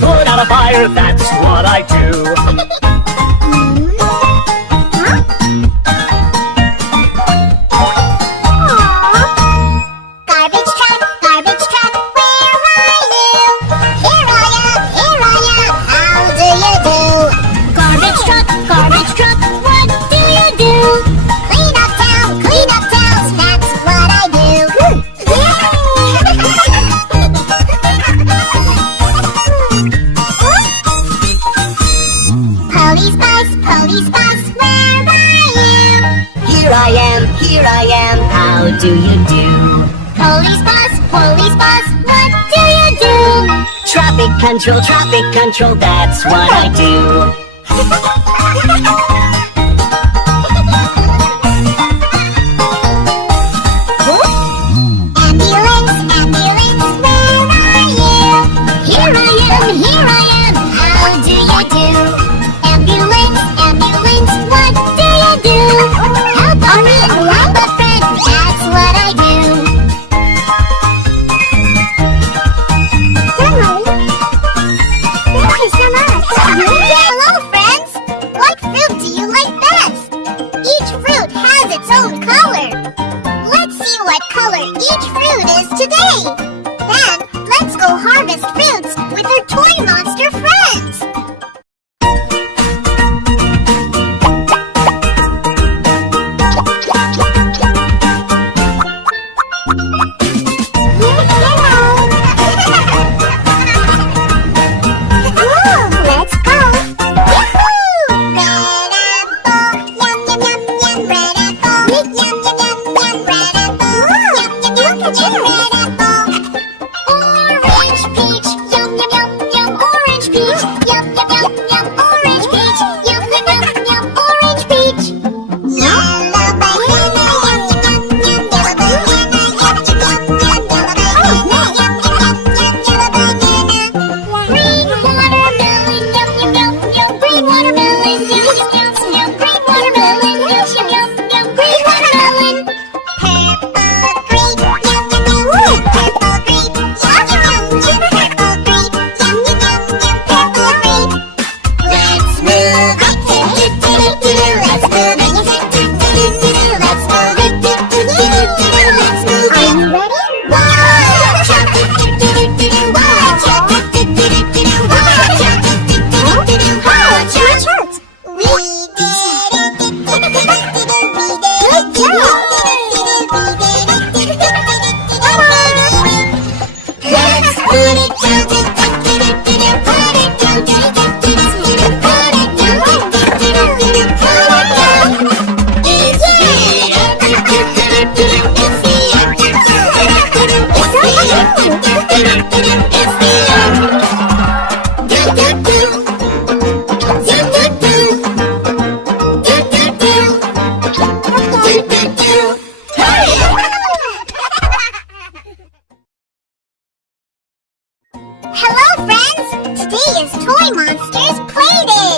put out a fire, that's what I do. Garbage truck, where are you? Here I am, how do you do? Garbage truck, what do you do? Clean up towns, that's what I do. Police bus, where are you? Here I am, how do you do? Police bus, what do you do? Traffic control, that's what I do. Ambulance, where are you? Here I am, how do you do? Ambulance, what do you do? Help a friend, that's what I do. Thank you so much. Hello, friends. What fruit do you like best? Each fruit has its own color. Let's see what color each fruit is today. Then, let's go harvest fruits with our toy monster friends. Let's go! Red apple, yum yum yum yum. Red apple, yum yum yum yum. Red apple, yum yum yum yum. Red apple. Orange peach, yum yum yum yum. Orange peach, yum yum yum yum. Orange peach, yum yum yum yum. Orange peach. Yellow banana, yum yum yum yum. Yellow banana, yum yum yum yum. Yellow banana, yum yum yum yum. Yellow banana. Green watermelon, yum yum yum yum. Green watermelon, yum yum yum yum. Green watermelon, yum yum yum yum. Green watermelon. Purple grape, yum yum yum yum. Purple grape, yum yum yum yum. Purple grape, yum yum yum yum. Purple grape. Let's move it, let's move it, let's move it, let's move it. Are you ready? Wild chocolate, wild chocolate, wild chocolate. We did it, good job. Let's put it down, put it down, put it down, put it down. It's the Hello, friends! Today is Toy Monsters Play Day!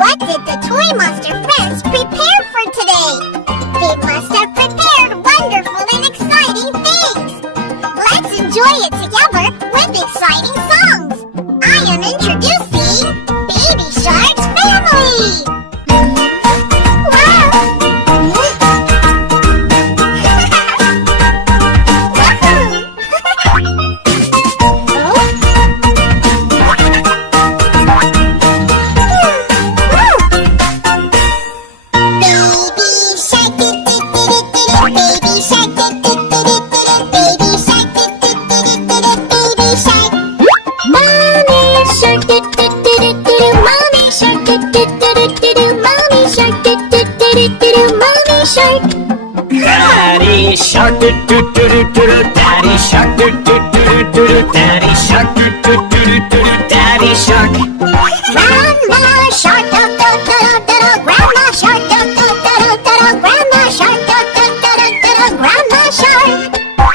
What did the Toy Monster friends prepare for today? They must have prepared wonderful and exciting things! Let's enjoy it together with exciting songs! I am introducing Baby Shark's family! Wow! Daddy shark, do do do do do do. Daddy shark, do do do do do do. Daddy shark, do do do do do do. Daddy shark. Grandma shark, da da da da da. Grandma shark, da da da da da. Grandma shark, da da da da da. Grandma shark.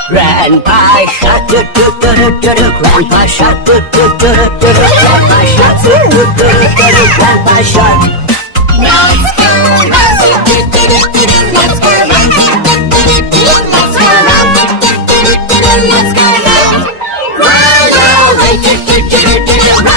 Grandpa shark, do do do do do do. Grandpa shark, do do do do do. Grandpa shark, do do do do do. Grandpa shark. Let's go round, do do do do do. Let's go round, do do do do do. Let's go round, do do do do do. Let's go round. Run away, do do do do do.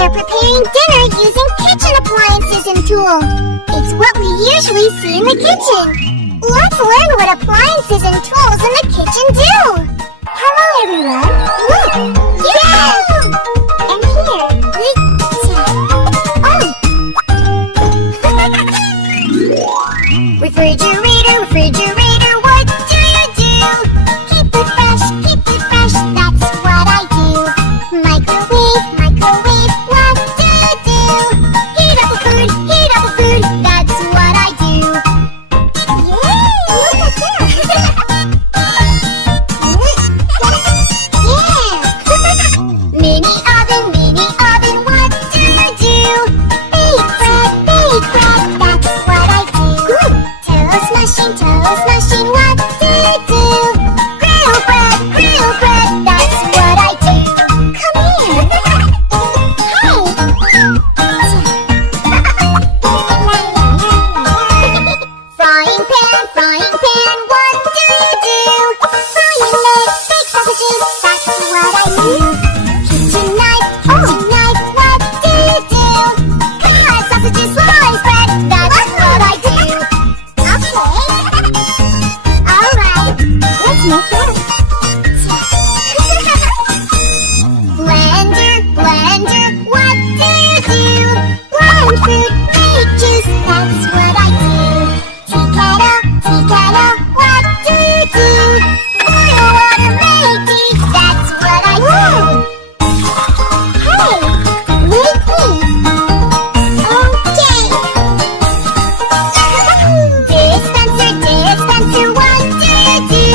are preparing dinner using kitchen appliances and tools. It's what we usually see in the kitchen. Let's learn what appliances and tools in the kitchen do. Hello, everyone. Look. Yes! And here. Oh. Refrigerator, refrigerator, what do you do? Keep it fresh, that's what I do. Microwave, microwave, what do you do? Heat up the food, that's what I do. Yay! Look at that! Yeah! Mini oven, what do you do? Bake bread, that's what I do. Toast machine, what do you do? Grill bread, that's what I do. Come here. Frying pan, what do you do? Frying eggs, bake sausages, that's what I do. Kitchen knife, what do you do? Cut sausages, slice bread, that's what I do. Okay. Alright, let's make it. Blender, what do you do? Blend fruit, make juice, that's what I do. Tea kettle, what do you do? Boil water, make tea, that's what I do. Hey, wait please. Okay. Dispenser, what do you do?